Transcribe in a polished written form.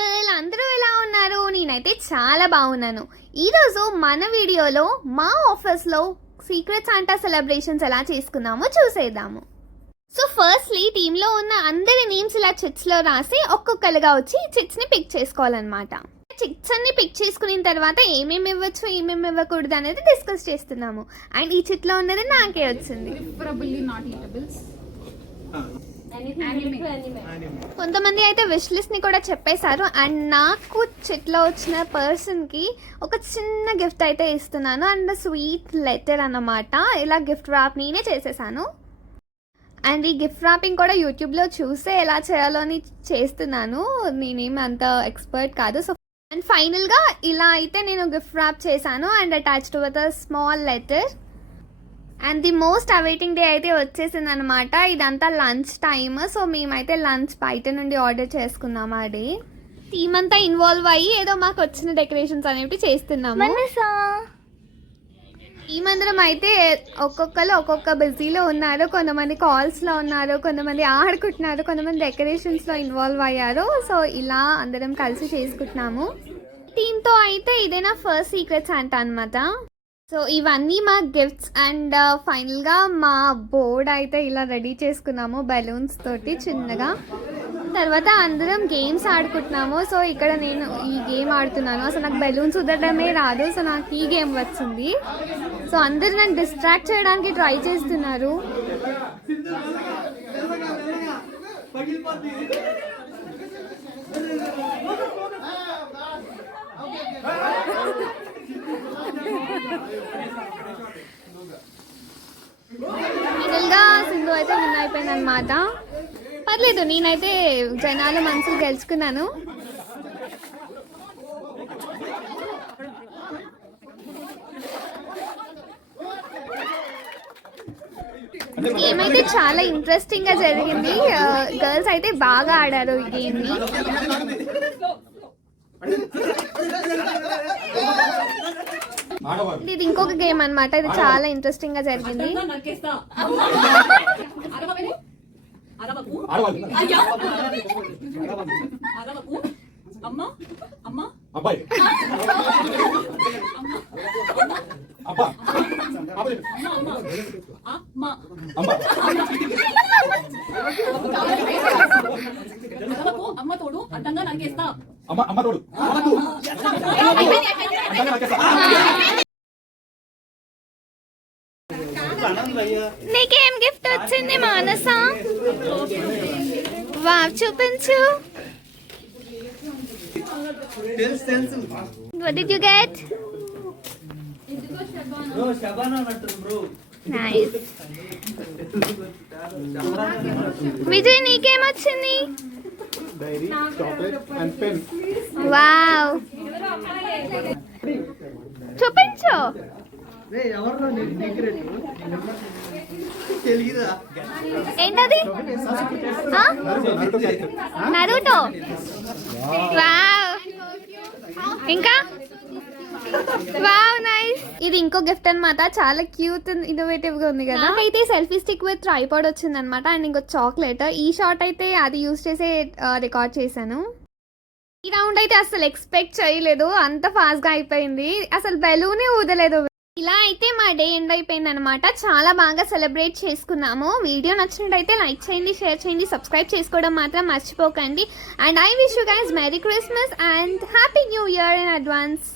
People, అందరూ ఎలా ఉన్నారు? నేనైతే చాలా బాగున్నాను. ఈరోజు మన వీడియోలో మా ఆఫీస్లో సీక్రెట్ శాంటా సెలబ్రేషన్స్ ఎలా చేసుకున్నామో చూసేద్దాము. సో ఫస్ట్లీ టీంలో ఉన్న అందరి నేమ్స్ ఇలా చిట్స్లో రాసి ఒక్కొక్కరుగా వచ్చి చిట్స్ని పిక్ చేసుకోవాలన్నమాట. చిట్స్ అన్ని పిక్ చేసుకున్న తర్వాత ఏమేమి ఇవ్వచ్చు ఏమేమి ఇవ్వకూడదు అనేది డిస్కస్ చేస్తున్నాము. అండ్ ఈ చిట్లో ఉన్నది నాకే వచ్చింది. కొంతమంది అయితే విష్ లిస్ట్ ని కూడా చెప్పేశారు. అండ్ నాకు చిట్లో వచ్చిన పర్సన్ కి ఒక చిన్న గిఫ్ట్ అయితే ఇస్తున్నాను. అండ్ స్వీట్ లెటర్ అన్నమాట. ఇలా గిఫ్ట్ ర్యాప్ నేనే చేసేసాను. అండ్ ఈ గిఫ్ట్ ర్యాపింగ్ కూడా యూట్యూబ్లో చూసే ఎలా చేయాలో అని చేస్తున్నాను. నేనేమి అంత ఎక్స్పర్ట్ కాదు. సో అండ్ ఫైనల్గా ఇలా అయితే నేను గిఫ్ట్ ర్యాప్ చేశాను. And attached with a small letter. And the most awaiting day అయితే వచ్చేసింది అనమాట. ఇదంతా లంచ్ టైమ్. సో మేమైతే లంచ్ బయట నుండి ఆర్డర్ చేసుకున్నాము. ఆ డే టీమ్ అంతా ఇన్వాల్వ్ అయ్యి ఏదో మాకు వచ్చిన డెకరేషన్స్ అనేవి చేస్తున్నాము. టీమ్ అందరం అయితే ఒక్కొక్కరు ఒక్కొక్క బిజీలో ఉన్నారు. కొంతమంది కాల్స్లో ఉన్నారు, కొంతమంది ఆడుకుంటున్నారు, కొంతమంది డెకరేషన్స్లో ఇన్వాల్వ్ అయ్యారు. సో ఇలా అందరం కలిసి చేసుకుంటున్నాము. టీంతో అయితే ఇదే నా ఫస్ట్ సీక్రెట్ శాంటా అనమాట. సో ఇవన్నీ మా గిఫ్ట్స్. అండ్ ఫైనల్గా మా బోర్డ్ అయితే ఇలా రెడీ చేసుకున్నాము బెలూన్స్ తోటి చిన్నగా. తర్వాత అందరం గేమ్స్ ఆడుకుంటున్నాము. సో ఇక్కడ నేను ఈ గేమ్ ఆడుతున్నాను. అసలు నాకు బెలూన్స్ ఉదడమే రాదు. సో నాకు ఈ గేమ్ వచ్చింది. సో అందరు నన్ను డిస్ట్రాక్ట్ చేయడానికి ట్రై చేస్తున్నారు. ఫైనల్గా సింధు అయితే విన్ అయిపోయింది అనమాట. పర్లేదు, నేనైతే జనాల మనసులు గెలుచుకున్నాను. గేమ్ అయితే చాలా ఇంట్రెస్టింగ్ గా జరిగింది. గర్ల్స్ అయితే బాగా ఆడారు ఈ గేమ్ ని. ఇది ఇంకొక గేమ్ అన్నమాట. ఇది చాలా ఇంట్రెస్టింగ్ గా జరిగింది. అమ్మ తోడు అడ్డంగా నరికేస్తా. నీకేం గిఫ్ట్ వచ్చింది మానస? వావ్, చూపించు. What did you get? Nice. Vijay, నీకేం వచ్చింది? వావ్, చూపించు. ఏంటది? నరుటో. వావ్, ఇంకా వావ్, నైస్. ఇది ఇంకో గిఫ్ట్ అనమాట. చాలా క్యూట్ ఇన్నోవేటివ్ గా ఉంది కదా. అయితే సెల్ఫీ స్టిక్ విత్ ట్రైపాడ్ వచ్చింది అనమాట. అండ్ ఇంకో చాక్లెట్. ఈ షాట్ అయితే అది యూజ్ చేసే రికార్డ్ చేశాను. ఈ రౌండ్ అయితే అసలు ఎక్స్పెక్ట్ చేయలేదు, అంత ఫాస్ట్ గా అయిపోయింది. అసలు బెలూనే ఊదలేదు. ఇలా అయితే మా డే ఎండ్ అయిపోయింది అనమాట. చాలా బాగా సెలబ్రేట్ చేసుకున్నాము. వీడియో నచ్చినట్టయితే లైక్ చేయండి, షేర్ చేయండి, సబ్స్క్రైబ్ చేసుకోవడం మాత్రం మర్చిపోకండి. And I wish you guys merry Christmas and happy new year in advance.